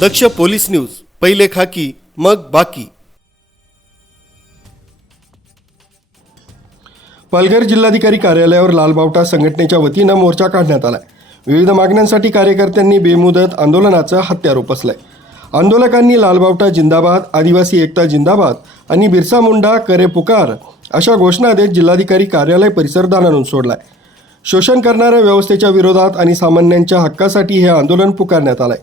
दक्ष police news, पहिले खाकी मग बाकी। पालघर जिल्हाधिकारी कार्यालयावर लाल बावटा संघटनेच्या वतीनं मोर्चा काढण्यात आला। विविध मागण्यांसाठी कार्यकर्त्यांनी बेमुदत आंदोलनाचं हत्यार उपसलंय। आंदोलकांनी लाल बावटा जिंदाबाद, आदिवासी एकता जिंदाबाद आणि बिरसा मुंडा करे पुकार अशा घोषणा देत जिल्हाधिकारी कार्यालय परिसर दाणानून सोडलाय। शोषण करणाऱ्या व्यवस्थेच्या विरोधात आणि सामान्यांच्या हक्कासाठी हे आंदोलन पुकारण्यात आलंय।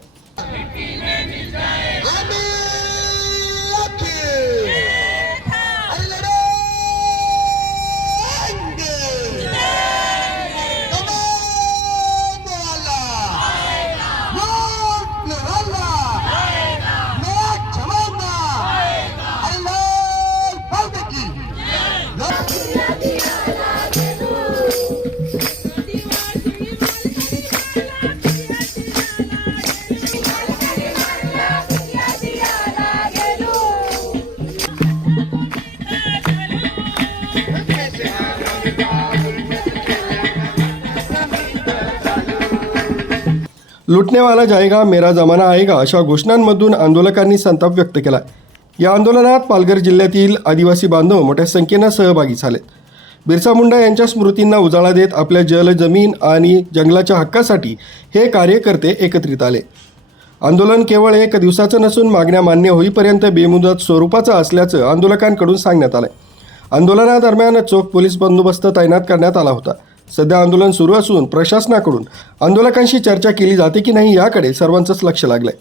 लुटने वाला जाएगा, मेरा जमाना आएगा अशा घोषणांमधून आंदोलकांनी संताप व्यक्त केला। या आंदोलनात पालघर जिल्ह्यातील आदिवासी बांधव मोठ्या संख्येने सहभागी झालेत। बिरसा मुंडा यांच्या स्मृतींना उजाळा देत आपल्या जल, जमीन आणि जंगलाच्या हक्कासाठी हे कार्यकर्ते एकत्रित आले। आंदोलन केवळ एक दिवसाचं नसून मागण्या मान्य होईपर्यंत बेमुदत स्वरूपाचं असल्याचं आंदोलकांकडून सांगण्यात आलंय। आंदोलनादरम्यान चोख पोलीस बंदोबस्त तैनात करण्यात आला होता। सध्या आंदोलन सुरू असून प्रशासनाकडून आंदोलकांशी चर्चा केली जाते की नाही याकडे सर्वांचंच लक्ष लागलंय।